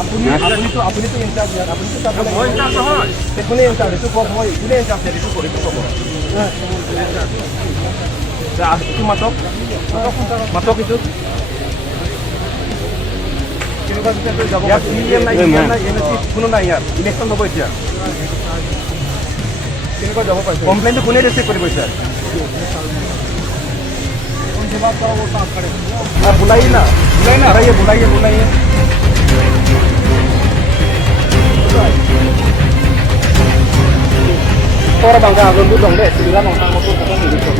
আপুনিতো ইনচাৰ্জ ইয়াত আপুনিতো চাব লাগিব কোনে ইনচাৰ্জ এইটো কওক মই কোনে ইনচাৰ্জ এইটো কৰিব ক'ব এইটো মাতক এইটো কেনেকুৱা বিচাৰটো যাব ইয়াত কোনো নাই ইয়াত ইলেকশ্যন হ'ব এতিয়া কেনেকুৱা যাব পাৰিছে কমপ্লেইনটো কোনে ৰিচিভ কৰিব এতিয়া बुलाइए ना बुलाइए Orang bangga agung tu dong deh, sembilan orang motor kita ni gitu.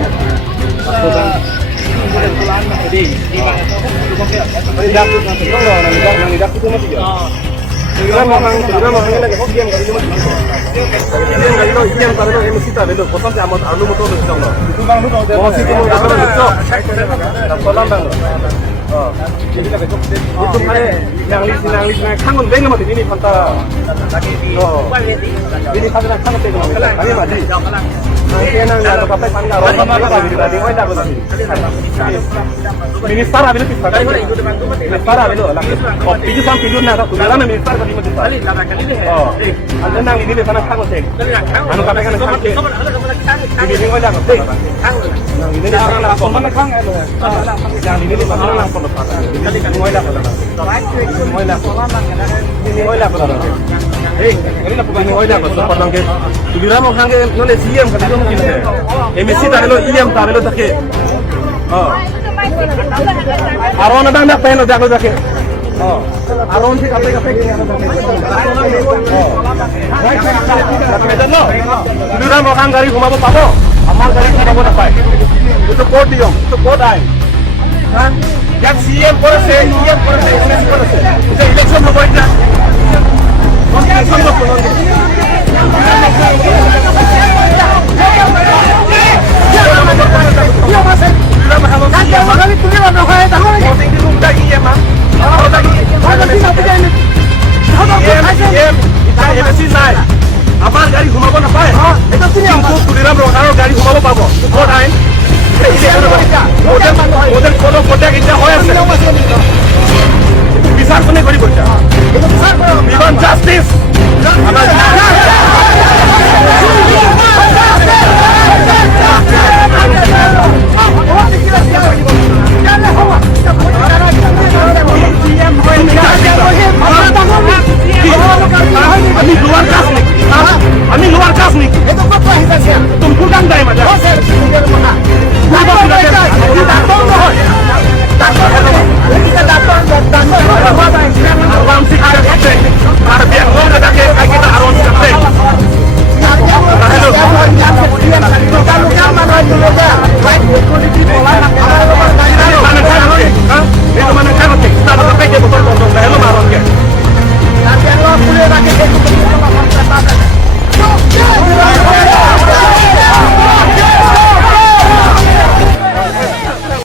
Jadi, tidak itu mati ya. Sembilan orang lagi hokian kali cuma. Hokian kali lo mesti tak betul. Potong si amat alu motor tu dong. Itu bang tu dong. Masih tu motor tu dong. Kolam bang. Jadi lagi tu. Itu mana nanglis kangen beng mati ini pantai. Ini pantai kangen beng mati. Kali mati. Nanti nang ada kafe pantai. Orang mana lagi di tadi. Oi dah betul. Minister abis itu pakai. Minister abis itu. Piju sam piju nak. Dalam minister kali mati. Oh. Anda nang ini di sana kangen beng. Anu kafe kangen kangen. Ini oi dah betul. Nang ini orang nak pun mana kangen tu. Yang ini di mana nang pun lepas. Ini oi dah betul. Ini oi dah betul. Ini nak bukan oi dah betul. Potong ke. Tujuh orang orang ke nolak siam kan itu mungkin. MSC tak lo IM tak lo tak ke. Oh. Aron ada nak pen ada lo tak ke. Oh. Aron sih kafe ni ada tak ke. Oh. Tujuh orang gari rumah apa apa? Amal gari rumah apa dapat? Itu code dia, itu code ay. Kan? Yang CM korse, IM korse, MS korse. Itu election apa itu? Election apa itu? Apa gari rumah apa napai? Itu sini aku tuliram rohano gari rumah apa apa? Code ay. Model kalau kodek itu hoyase. Bisa kene kori bocah. We want justice.